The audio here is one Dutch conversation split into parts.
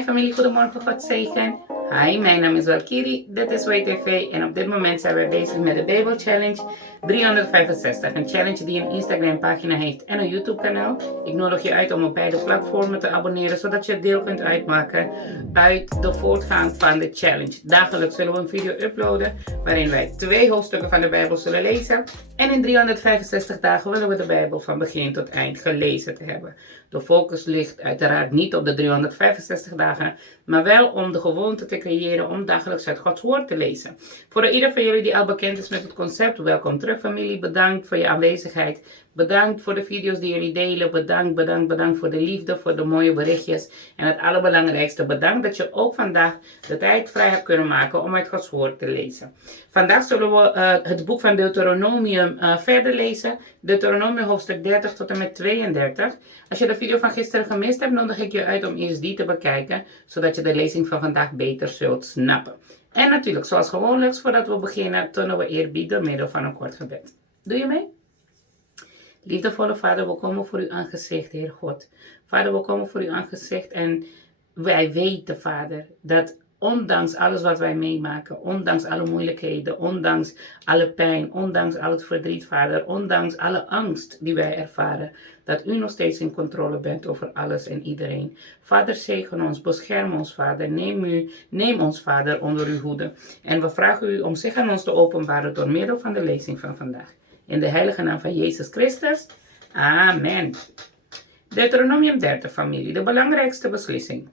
Hi familie, goedemorgen, God zegen. Hi, mijn naam is Valkyrie, dit is WTV en op dit moment zijn we bezig met de Bijbel Challenge 365. Een challenge die een Instagram pagina heeft en een YouTube kanaal. Ik nodig je uit om op beide platformen te abonneren, zodat je deel kunt uitmaken uit de voortgang van de challenge. Dagelijks zullen we een video uploaden waarin wij 2 hoofdstukken van de Bijbel zullen lezen. En in 365 dagen willen we de Bijbel van begin tot eind gelezen te hebben. De focus ligt uiteraard niet op de 365 dagen, maar wel om de gewoonte te creëren om dagelijks uit Gods woord te lezen. Voor ieder van jullie die al bekend is met het concept, welkom terug familie. Bedankt voor je aanwezigheid. Bedankt voor de video's die jullie delen. Bedankt voor de liefde, voor de mooie berichtjes. En het allerbelangrijkste, bedankt dat je ook vandaag de tijd vrij hebt kunnen maken om uit Gods woord te lezen. Vandaag zullen we het boek van Deuteronomium verder lezen. Deuteronomium hoofdstuk 30 tot en met 32. Als je de video van gisteren gemist hebt, nodig ik je uit om eerst die te bekijken, zodat je de lezing van vandaag beter zult snappen. En natuurlijk, zoals gewoonlijk, voordat we beginnen, tonen we eerbied door middel van een kort gebed. Doe je mee? Liefdevolle Vader, we komen voor uw aangezicht, Heer God. Vader, we komen voor uw aangezicht en wij weten, Vader, dat ondanks alles wat wij meemaken, ondanks alle moeilijkheden, ondanks alle pijn, ondanks al het verdriet, Vader, ondanks alle angst die wij ervaren, dat u nog steeds in controle bent over alles en iedereen. Vader, zegen ons, bescherm ons, Vader. Neem ons, Vader, onder uw hoede. En we vragen u om zich aan ons te openbaren door middel van de lezing van vandaag. In de heilige naam van Jezus Christus. Amen. Deuteronomium 30, familie, de belangrijkste beslissing.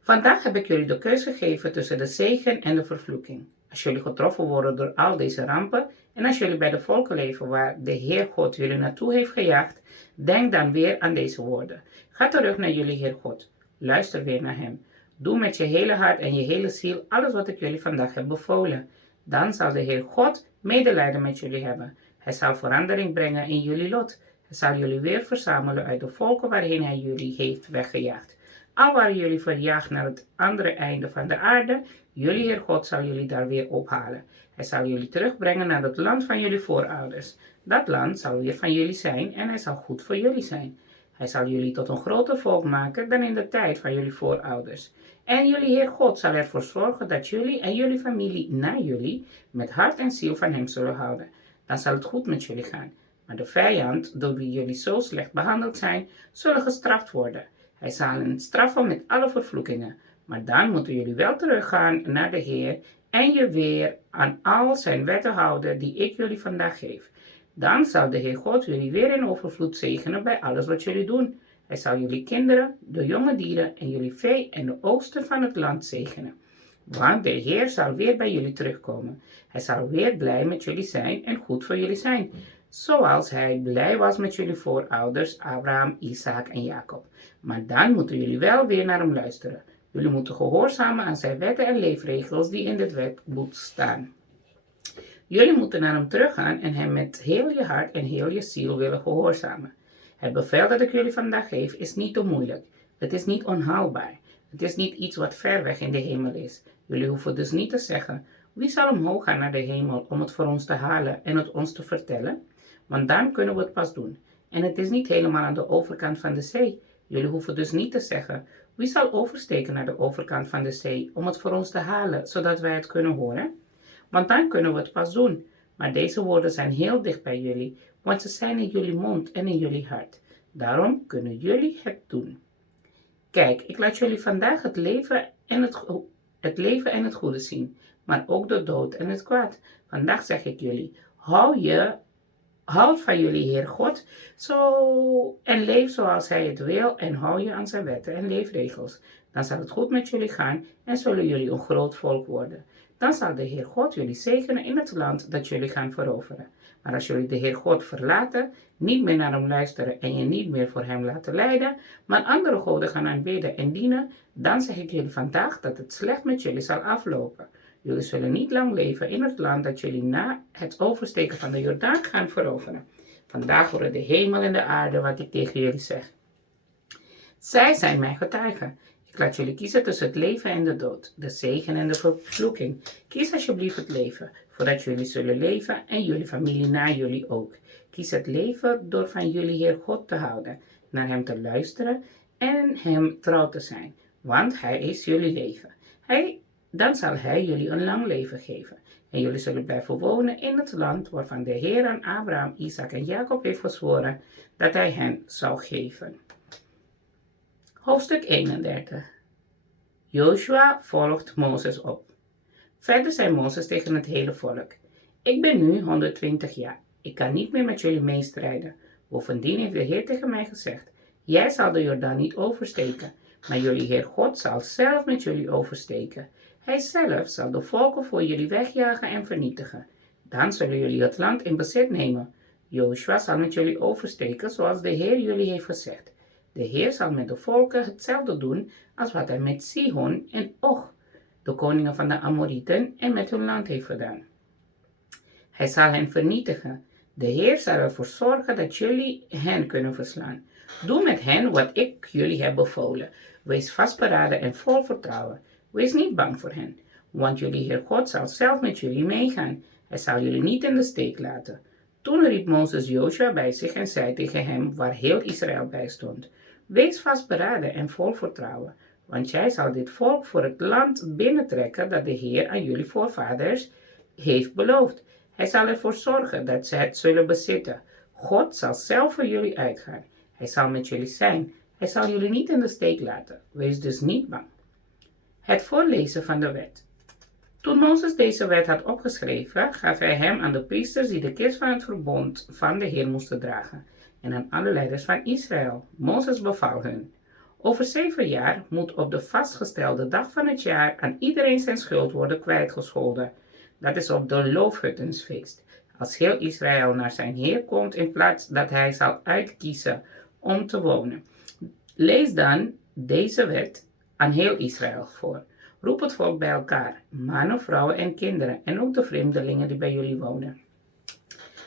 Vandaag heb ik jullie de keuze gegeven tussen de zegen en de vervloeking. Als jullie getroffen worden door al deze rampen en als jullie bij de volken leven waar de Heer God jullie naartoe heeft gejaagd, denk dan weer aan deze woorden. Ga terug naar jullie Heer God. Luister weer naar hem. Doe met je hele hart en je hele ziel alles wat ik jullie vandaag heb bevolen. Dan zal de Heer God medelijden met jullie hebben. Hij zal verandering brengen in jullie lot. Hij zal jullie weer verzamelen uit de volken waarheen hij jullie heeft weggejaagd. Al waren jullie verjaagd naar het andere einde van de aarde, jullie Heer God zal jullie daar weer ophalen. Hij zal jullie terugbrengen naar het land van jullie voorouders. Dat land zal weer van jullie zijn en hij zal goed voor jullie zijn. Hij zal jullie tot een groter volk maken dan in de tijd van jullie voorouders. En jullie Heer God zal ervoor zorgen dat jullie en jullie familie na jullie met hart en ziel van hem zullen houden. Dan zal het goed met jullie gaan. Maar de vijand, door wie jullie zo slecht behandeld zijn, zullen gestraft worden. Hij zal hen straffen met alle vervloekingen. Maar dan moeten jullie wel teruggaan naar de Heer en je weer aan al zijn wetten houden die ik jullie vandaag geef. Dan zal de Heer God jullie weer in overvloed zegenen bij alles wat jullie doen. Hij zal jullie kinderen, de jonge dieren en jullie vee en de oogsten van het land zegenen. Want de Heer zal weer bij jullie terugkomen. Hij zal weer blij met jullie zijn en goed voor jullie zijn. Zoals hij blij was met jullie voorouders Abraham, Isaac en Jacob. Maar dan moeten jullie wel weer naar hem luisteren. Jullie moeten gehoorzamen aan zijn wetten en leefregels die in dit wetboek staan. Jullie moeten naar hem teruggaan en hem met heel je hart en heel je ziel willen gehoorzamen. Het bevel dat ik jullie vandaag geef is niet te moeilijk. Het is niet onhaalbaar. Het is niet iets wat ver weg in de hemel is. Jullie hoeven dus niet te zeggen, wie zal omhoog gaan naar de hemel om het voor ons te halen en het ons te vertellen? Want dan kunnen we het pas doen. En het is niet helemaal aan de overkant van de zee. Jullie hoeven dus niet te zeggen, wie zal oversteken naar de overkant van de zee om het voor ons te halen, zodat wij het kunnen horen? Want dan kunnen we het pas doen. Maar deze woorden zijn heel dicht bij jullie, want ze zijn in jullie mond en in jullie hart. Daarom kunnen jullie het doen. Kijk, ik laat jullie vandaag het leven en het goede zien, maar ook de dood en het kwaad. Vandaag zeg ik jullie, houd van jullie Heer God en leef zoals hij het wil en hou je aan zijn wetten en leefregels. Dan zal het goed met jullie gaan en zullen jullie een groot volk worden. Dan zal de Heer God jullie zegenen in het land dat jullie gaan veroveren. Maar als jullie de Heer God verlaten, niet meer naar hem luisteren en je niet meer voor hem laten leiden, maar andere goden gaan aanbidden en dienen, dan zeg ik jullie vandaag dat het slecht met jullie zal aflopen. Jullie zullen niet lang leven in het land dat jullie na het oversteken van de Jordaan gaan veroveren. Vandaag horen de hemel en de aarde wat ik tegen jullie zeg. Zij zijn mijn getuigen. Ik laat jullie kiezen tussen het leven en de dood, de zegen en de vervloeking. Kies alsjeblieft het leven, voordat jullie zullen leven en jullie familie na jullie ook. Kies het leven door van jullie Heer God te houden, naar hem te luisteren en hem trouw te zijn. want hij is jullie leven. Dan zal hij jullie een lang leven geven. En jullie zullen blijven wonen in het land waarvan de Heer aan Abraham, Isaac en Jacob heeft gezworen dat hij hen zou geven. Hoofdstuk 31. Joshua volgt Mozes op. Verder zei Mozes tegen het hele volk: Ik ben nu 120 jaar. Ik kan niet meer met jullie meestrijden. Bovendien heeft de Heer tegen mij gezegd: Jij zal de Jordaan niet oversteken, maar jullie Heer God zal zelf met jullie oversteken. Hij zelf zal de volken voor jullie wegjagen en vernietigen. Dan zullen jullie het land in bezit nemen. Joshua zal met jullie oversteken zoals de Heer jullie heeft gezegd. De Heer zal met de volken hetzelfde doen als wat hij met Sihon en Og, de koningen van de Amorieten, en met hun land heeft gedaan. Hij zal hen vernietigen. De Heer zal ervoor zorgen dat jullie hen kunnen verslaan. Doe met hen wat ik jullie heb bevolen. Wees vastberaden en vol vertrouwen. Wees niet bang voor hen, want jullie Heer God zal zelf met jullie meegaan. Hij zal jullie niet in de steek laten. Toen riep Mozes Joshua bij zich en zei tegen hem, waar heel Israël bij stond: Wees vastberaden en vol vertrouwen, want jij zal dit volk voor het land binnentrekken dat de Heer aan jullie voorvaders heeft beloofd. Hij zal ervoor zorgen dat ze het zullen bezitten. God zal zelf voor jullie uitgaan. Hij zal met jullie zijn. Hij zal jullie niet in de steek laten. Wees dus niet bang. Het voorlezen van de wet. Toen Mozes deze wet had opgeschreven, gaf hij hem aan de priesters die de kist van het verbond van de Heer moesten dragen, en aan alle leiders van Israël. Mozes beval hun: Over 7 jaar moet op de vastgestelde dag van het jaar aan iedereen zijn schuld worden kwijtgescholden. Dat is op de loofhuttensfeest, als heel Israël naar zijn Heer komt in plaats dat hij zal uitkiezen om te wonen. Lees dan deze wet aan heel Israël voor. Roep het volk bij elkaar, mannen, vrouwen en kinderen, en ook de vreemdelingen die bij jullie wonen.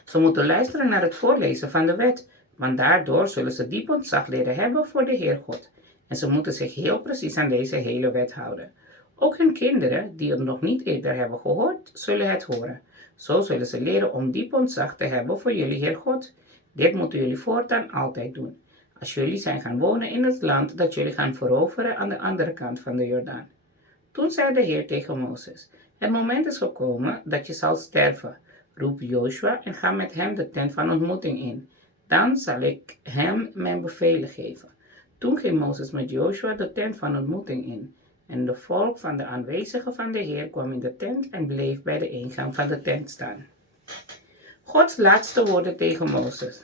Ze moeten luisteren naar het voorlezen van de wet, want daardoor zullen ze diep ontzag leren hebben voor de Heer God. En ze moeten zich heel precies aan deze hele wet houden. Ook hun kinderen, die het nog niet eerder hebben gehoord, zullen het horen. Zo zullen ze leren om diep ontzag te hebben voor jullie Heer God. Dit moeten jullie voortaan altijd doen, als jullie zijn gaan wonen in het land dat jullie gaan veroveren aan de andere kant van de Jordaan. Toen zei de Heer tegen Mozes: Het moment is gekomen dat je zal sterven. Roep Joshua en ga met hem de tent van ontmoeting in. Dan zal ik hem mijn bevelen geven. Toen ging Mozes met Joshua de tent van ontmoeting in. En de volk van de aanwezigen van de Heer kwam in de tent en bleef bij de ingang van de tent staan. Gods laatste woorden tegen Mozes.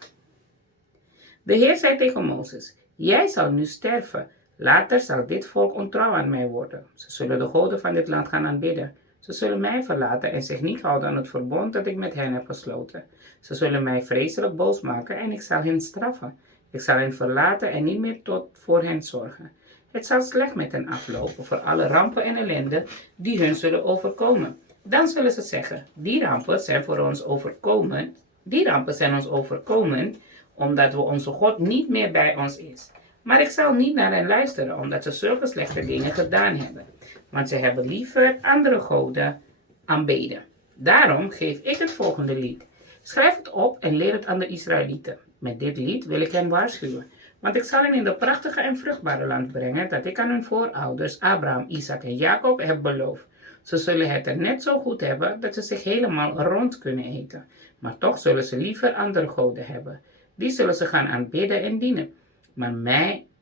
De Heer zei tegen Mozes: Jij zal nu sterven. Later zal dit volk ontrouw aan mij worden. Ze zullen de goden van dit land gaan aanbidden. Ze zullen mij verlaten en zich niet houden aan het verbond dat ik met hen heb gesloten. Ze zullen mij vreselijk boos maken en ik zal hen straffen. Ik zal hen verlaten en niet meer voor hen zorgen. Het zal slecht met hen aflopen voor alle rampen en ellende die hun zullen overkomen. Dan zullen ze zeggen: Die rampen zijn ons overkomen omdat onze God niet meer bij ons is. Maar ik zal niet naar hen luisteren, omdat ze zulke slechte dingen gedaan hebben. Want ze hebben liever andere goden aanbeden. Daarom geef ik het volgende lied. Schrijf het op en leer het aan de Israëlieten. Met dit lied wil ik hen waarschuwen. Want ik zal hen in het prachtige en vruchtbare land brengen dat ik aan hun voorouders Abraham, Isaac en Jacob heb beloofd. Ze zullen het er net zo goed hebben dat ze zich helemaal rond kunnen eten. Maar toch zullen ze liever andere goden hebben. Die zullen ze gaan aanbidden en dienen. Maar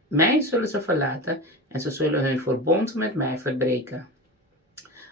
mij zullen ze verlaten en ze zullen hun verbond met mij verbreken.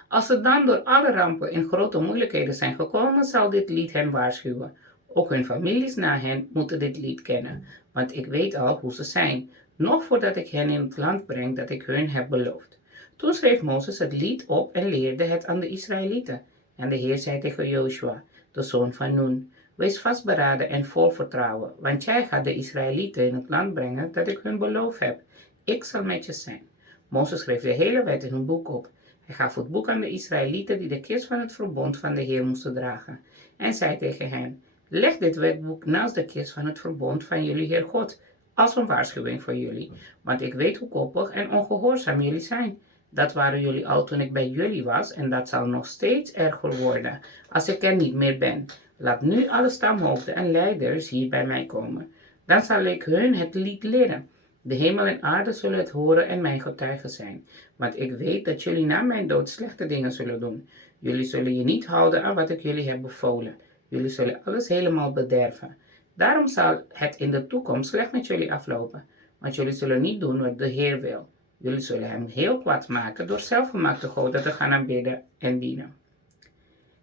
Als ze dan door alle rampen en grote moeilijkheden zijn gekomen, zal dit lied hen waarschuwen. Ook hun families na hen moeten dit lied kennen, want ik weet al hoe ze zijn, nog voordat ik hen in het land breng dat ik hun heb beloofd. Toen schreef Mozes het lied op en leerde het aan de Israëlieten. En de Heer zei tegen Joshua, de zoon van Nun: Wees vastberaden en vol vertrouwen, want jij gaat de Israëlieten in het land brengen dat ik hun beloofd heb. Ik zal met je zijn. Mozes schreef de hele wet in een boek op. Hij gaf het boek aan de Israëlieten die de kist van het verbond van de Heer moesten dragen. En zei tegen hen: Leg dit wetboek naast de kist van het verbond van jullie Heer God, als een waarschuwing voor jullie. Want ik weet hoe koppig en ongehoorzaam jullie zijn. Dat waren jullie al toen ik bij jullie was en dat zal nog steeds erger worden als ik er niet meer ben. Laat nu alle stamhoofden en leiders hier bij mij komen. Dan zal ik hun het lied leren. De hemel en aarde zullen het horen en mijn getuigen zijn. Want ik weet dat jullie na mijn dood slechte dingen zullen doen. Jullie zullen je niet houden aan wat ik jullie heb bevolen. Jullie zullen alles helemaal bederven. Daarom zal het in de toekomst slecht met jullie aflopen. Want jullie zullen niet doen wat de Heer wil. Jullie zullen hem heel kwaad maken door zelfgemaakte goden te gaan aanbidden en dienen.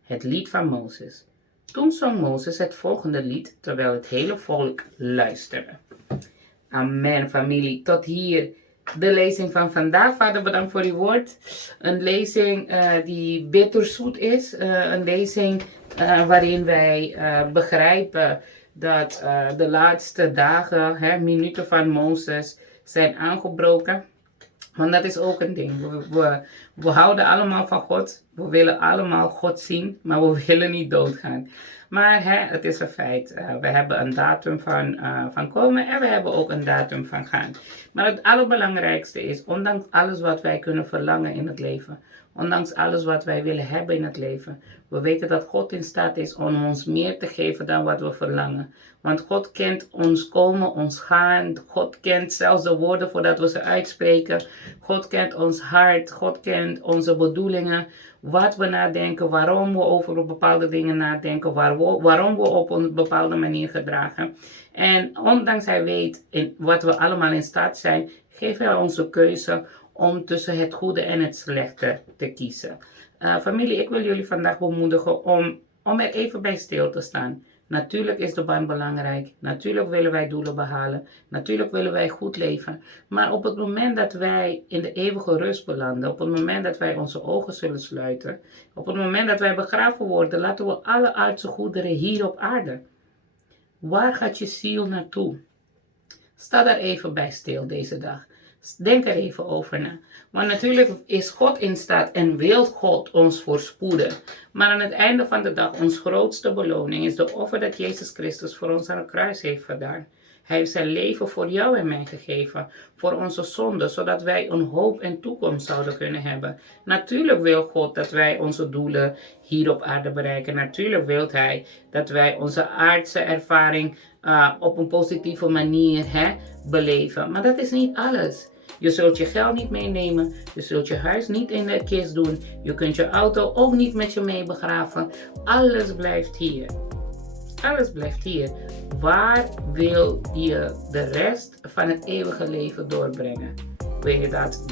Het lied van Mozes. Toen zong Mozes het volgende lied, terwijl het hele volk luisterde. Amen, familie. Tot hier de lezing van vandaag. Vader, bedankt voor uw woord. Een lezing die bitterzoet is. Een lezing waarin wij begrijpen dat de laatste dagen, minuten van Mozes zijn aangebroken. Want dat is ook een ding. We houden allemaal van God. We willen allemaal God zien, maar we willen niet doodgaan. Maar het is een feit. We hebben een datum van komen en we hebben ook een datum van gaan. Maar het allerbelangrijkste is, ondanks alles wat wij kunnen verlangen in het leven, ondanks alles wat wij willen hebben in het leven, we weten dat God in staat is om ons meer te geven dan wat we verlangen. Want God kent ons komen, ons gaan. God kent zelfs de woorden voordat we ze uitspreken. God kent ons hart. God kent onze bedoelingen. Wat we nadenken, waarom we over bepaalde dingen nadenken, waarom we op een bepaalde manier gedragen. En ondanks hij weet wat we allemaal in staat zijn, geeft hij ons de keuze om tussen het goede en het slechte te kiezen. Familie, ik wil jullie vandaag bemoedigen om er even bij stil te staan. Natuurlijk is de baan belangrijk. Natuurlijk willen wij doelen behalen. Natuurlijk willen wij goed leven. Maar op het moment dat wij in de eeuwige rust belanden, op het moment dat wij onze ogen zullen sluiten, op het moment dat wij begraven worden, laten we alle aardse goederen hier op aarde. Waar gaat je ziel naartoe? Sta daar even bij stil deze dag. Denk er even over na. Want natuurlijk is God in staat en wil God ons voorspoeden. Maar aan het einde van de dag, ons grootste beloning is de offer dat Jezus Christus voor ons aan het kruis heeft gedaan. Hij heeft zijn leven voor jou en mij gegeven, voor onze zonden, zodat wij een hoop en toekomst zouden kunnen hebben. Natuurlijk wil God dat wij onze doelen hier op aarde bereiken. Natuurlijk wil Hij dat wij onze aardse ervaring op een positieve manier beleven. Maar dat is niet alles. Je zult je geld niet meenemen. Je zult je huis niet in de kist doen. Je kunt je auto ook niet met je mee begraven. Alles blijft hier. Alles blijft hier. Waar wil je de rest van het eeuwige leven doorbrengen? Wil je dat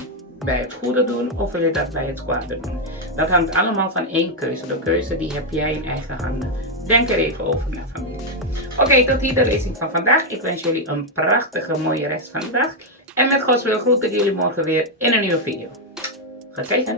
bij het goede doen of wil je dat bij het kwade doen? Dat hangt allemaal van één keuze. De keuze die heb jij in eigen handen. Denk er even over na, familie. Oké, tot hier de lezing van vandaag. Ik wens jullie een prachtige, mooie rest van de dag. En met Gods wil groet ik jullie morgen weer in een nieuwe video. Ga kijken.